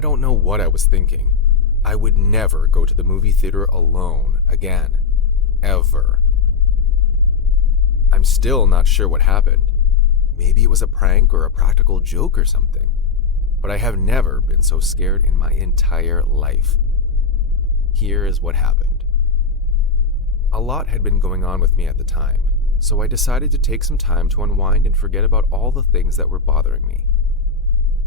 I don't know what I was thinking. I would never go to the movie theater alone again. Ever. I'm still not sure what happened. Maybe it was a prank or a practical joke or something. But I have never been so scared in my entire life. Here is what happened. A lot had been going on with me at the time, so I decided to take some time to unwind and forget about all the things that were bothering me.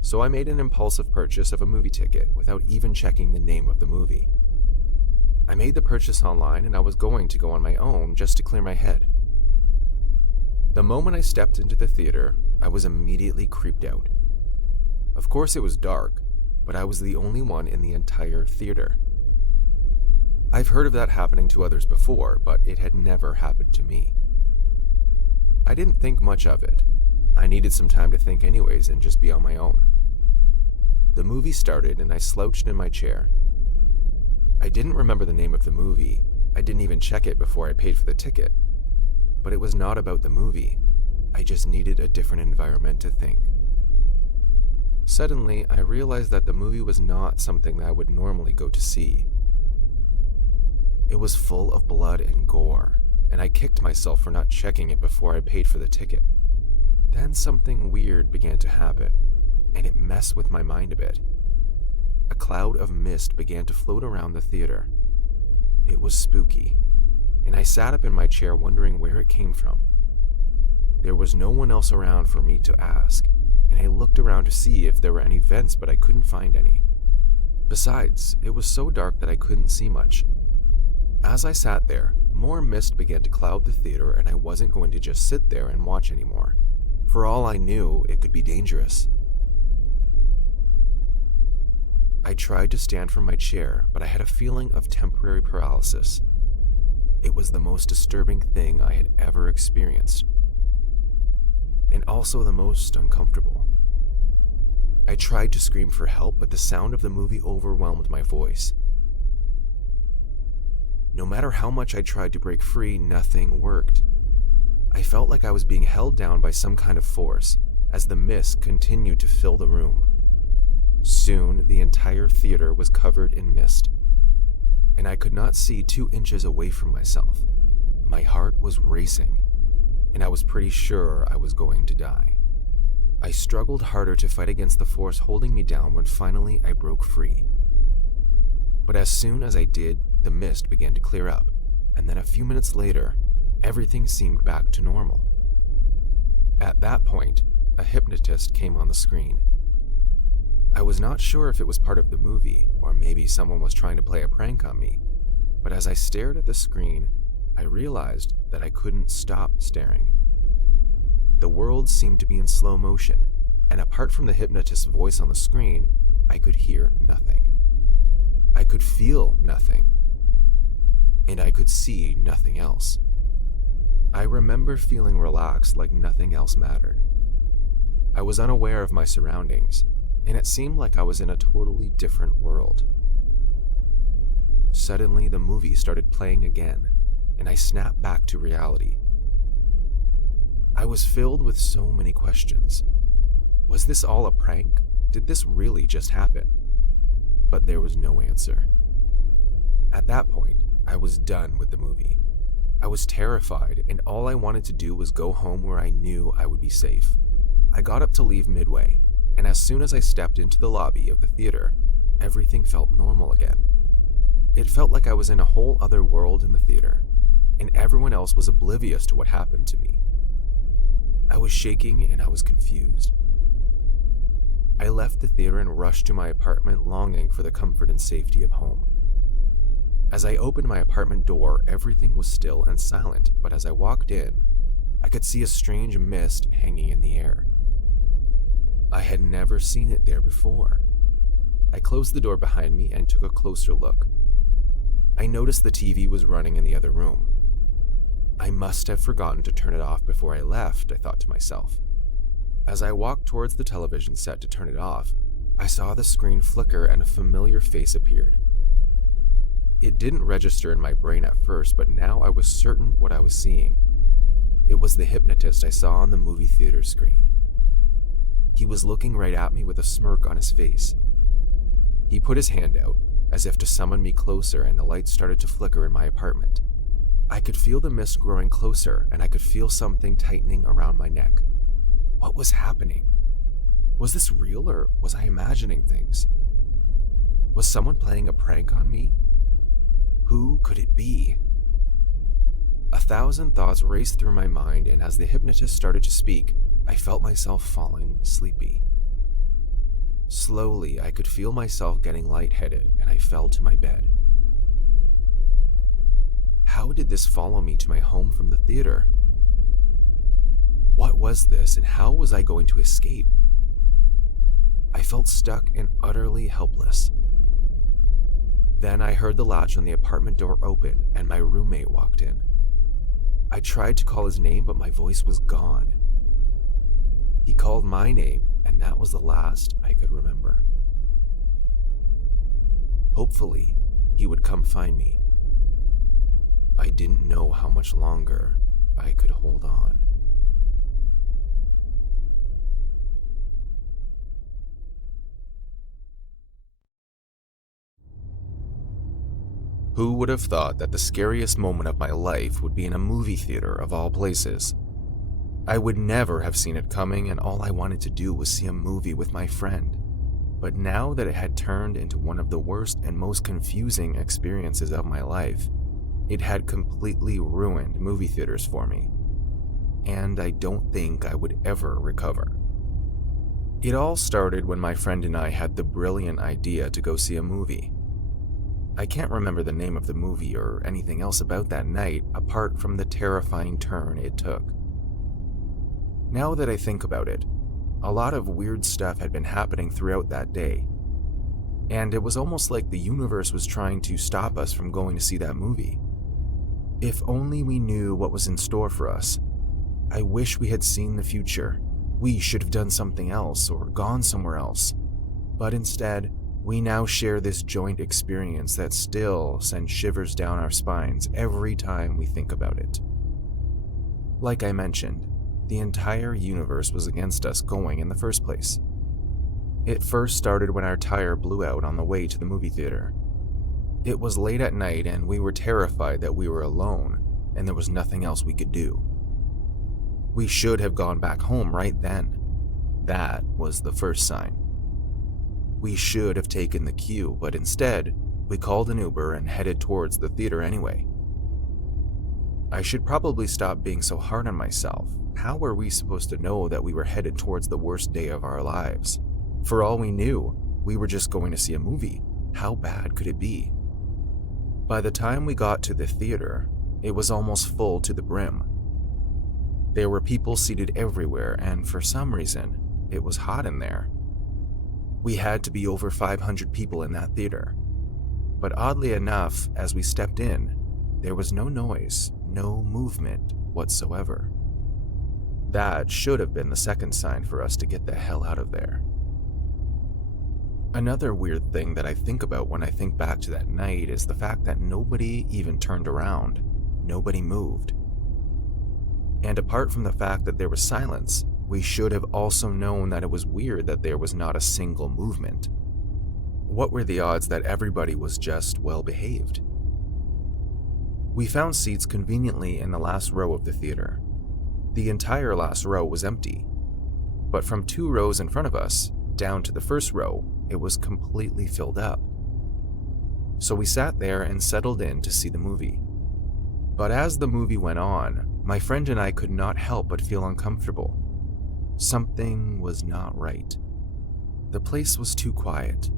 So I made an impulsive purchase of a movie ticket without even checking the name of the movie. I made the purchase online and I was going to go on my own just to clear my head. The moment I stepped into the theater, I was immediately creeped out. Of course it was dark, but I was the only one in the entire theater. I've heard of that happening to others before, but it had never happened to me. I didn't think much of it. I needed some time to think anyways and just be on my own. The movie started and I slouched in my chair. I didn't remember the name of the movie. I didn't even check it before I paid for the ticket. But it was not about the movie. I just needed a different environment to think. Suddenly, I realized that the movie was not something that I would normally go to see. It was full of blood and gore, and I kicked myself for not checking it before I paid for the ticket. Then something weird began to happen, and it messed with my mind a bit. A cloud of mist began to float around the theater. It was spooky, and I sat up in my chair wondering where it came from. There was no one else around for me to ask, and I looked around to see if there were any vents, but I couldn't find any. Besides, it was so dark that I couldn't see much. As I sat there, more mist began to cloud the theater, and I wasn't going to just sit there and watch anymore. For all I knew, it could be dangerous. I tried to stand from my chair, but I had a feeling of temporary paralysis. It was the most disturbing thing I had ever experienced, and also the most uncomfortable. I tried to scream for help, but the sound of the movie overwhelmed my voice. No matter how much I tried to break free, nothing worked. I felt like I was being held down by some kind of force as the mist continued to fill the room. Soon, the entire theater was covered in mist, and I could not see 2 inches away from myself. My heart was racing, and I was pretty sure I was going to die. I struggled harder to fight against the force holding me down when finally I broke free. But as soon as I did, the mist began to clear up, and then a few minutes later, everything seemed back to normal. At that point, a hypnotist came on the screen. I was not sure if it was part of the movie, or maybe someone was trying to play a prank on me, but as I stared at the screen, I realized that I couldn't stop staring. The world seemed to be in slow motion, and apart from the hypnotist's voice on the screen, I could hear nothing. I could feel nothing, and I could see nothing else. I remember feeling relaxed like nothing else mattered. I was unaware of my surroundings, and it seemed like I was in a totally different world. Suddenly, the movie started playing again, and I snapped back to reality. I was filled with so many questions. Was this all a prank? Did this really just happen? But there was no answer. At that point, I was done with the movie. I was terrified, and all I wanted to do was go home where I knew I would be safe. I got up to leave midway, and as soon as I stepped into the lobby of the theater, everything felt normal again. It felt like I was in a whole other world in the theater, and everyone else was oblivious to what happened to me. I was shaking and I was confused. I left the theater and rushed to my apartment, longing for the comfort and safety of home. As I opened my apartment door, everything was still and silent, but as I walked in, I could see a strange mist hanging in the air. I had never seen it there before. I closed the door behind me and took a closer look. I noticed the TV was running in the other room. I must have forgotten to turn it off before I left, I thought to myself. As I walked towards the television set to turn it off, I saw the screen flicker and a familiar face appeared. It didn't register in my brain at first, but now I was certain what I was seeing. It was the hypnotist I saw on the movie theater screen. He was looking right at me with a smirk on his face. He put his hand out, as if to summon me closer, and the lights started to flicker in my apartment. I could feel the mist growing closer, and I could feel something tightening around my neck. What was happening? Was this real, or was I imagining things? Was someone playing a prank on me? Who could it be? 1,000 thoughts raced through my mind, and as the hypnotist started to speak, I felt myself falling sleepy. Slowly, I could feel myself getting lightheaded, and I fell to my bed. How did this follow me to my home from the theater? What was this, and how was I going to escape? I felt stuck and utterly helpless. Then I heard the latch on the apartment door open, and my roommate walked in. I tried to call his name, but my voice was gone. He called my name, and that was the last I could remember. Hopefully, he would come find me. I didn't know how much longer I could hold on. Who would have thought that the scariest moment of my life would be in a movie theater of all places? I would never have seen it coming, and all I wanted to do was see a movie with my friend. But now that it had turned into one of the worst and most confusing experiences of my life, it had completely ruined movie theaters for me. And I don't think I would ever recover. It all started when my friend and I had the brilliant idea to go see a movie. I can't remember the name of the movie or anything else about that night apart from the terrifying turn it took. Now that I think about it, a lot of weird stuff had been happening throughout that day, and it was almost like the universe was trying to stop us from going to see that movie. If only we knew what was in store for us. I wish we had seen the future. We should have done something else or gone somewhere else. But instead, we now share this joint experience that still sends shivers down our spines every time we think about it. Like I mentioned, the entire universe was against us going in the first place. It first started when our tire blew out on the way to the movie theater. It was late at night and we were terrified that we were alone and there was nothing else we could do. We should have gone back home right then. That was the first sign. We should have taken the queue, but instead, we called an Uber and headed towards the theater anyway. I should probably stop being so hard on myself. How were we supposed to know that we were headed towards the worst day of our lives? For all we knew, we were just going to see a movie. How bad could it be? By the time we got to the theater, it was almost full to the brim. There were people seated everywhere, and for some reason, it was hot in there. We had to be over 500 people in that theater. But oddly enough, as we stepped in, there was no noise, no movement whatsoever. That should have been the second sign for us to get the hell out of there. Another weird thing that I think about when I think back to that night is the fact that nobody even turned around. Nobody moved. And apart from the fact that there was silence, we should have also known that it was weird that there was not a single movement. What were the odds that everybody was just well behaved? We found seats conveniently in the last row of the theater. The entire last row was empty, but from 2 rows in front of us, down to the first row, it was completely filled up. So we sat there and settled in to see the movie. But as the movie went on, my friend and I could not help but feel uncomfortable. Something was not right. The place was too quiet.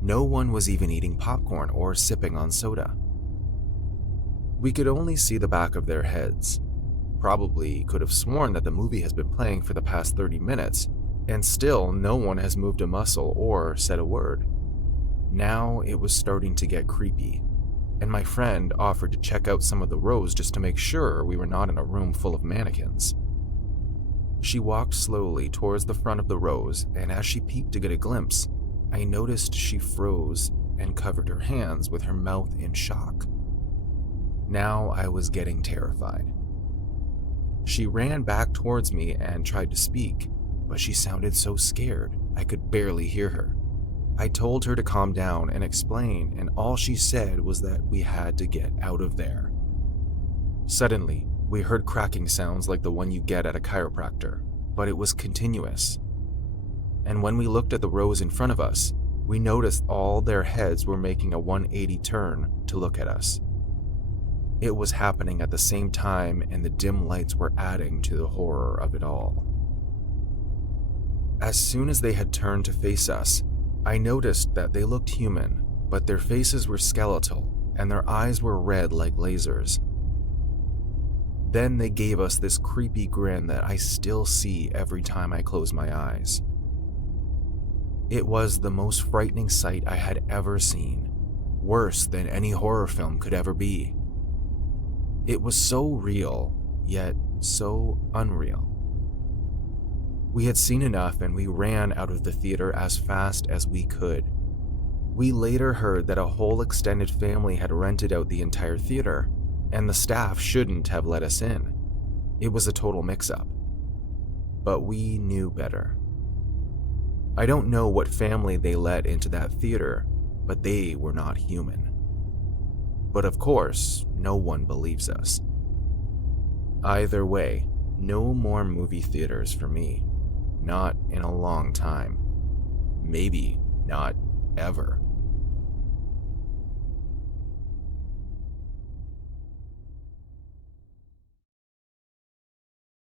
No one was even eating popcorn or sipping on soda. We could only see the back of their heads. Probably could have sworn that the movie has been playing for the past 30 minutes, and still no one has moved a muscle or said a word. Now it was starting to get creepy, and my friend offered to check out some of the rows just to make sure we were not in a room full of mannequins. She walked slowly towards the front of the rows, and as she peeked to get a glimpse, I noticed she froze and covered her hands with her mouth in shock. Now I was getting terrified. She ran back towards me and tried to speak, but she sounded so scared I could barely hear her. I told her to calm down and explain, and all she said was that we had to get out of there. Suddenly, we heard cracking sounds like the one you get at a chiropractor, but it was continuous. And when we looked at the rows in front of us, we noticed all their heads were making a 180 turn to look at us. It was happening at the same time, and the dim lights were adding to the horror of it all. As soon as they had turned to face us, I noticed that they looked human, but their faces were skeletal, and their eyes were red like lasers. Then they gave us this creepy grin that I still see every time I close my eyes. It was the most frightening sight I had ever seen, worse than any horror film could ever be. It was so real, yet so unreal. We had seen enough and we ran out of the theater as fast as we could. We later heard that a whole extended family had rented out the entire theater, and the staff shouldn't have let us in. It was a total mix-up. But we knew better. I don't know what family they let into that theater, but they were not human. But of course, no one believes us. Either way, no more movie theaters for me. Not in a long time. Maybe not ever.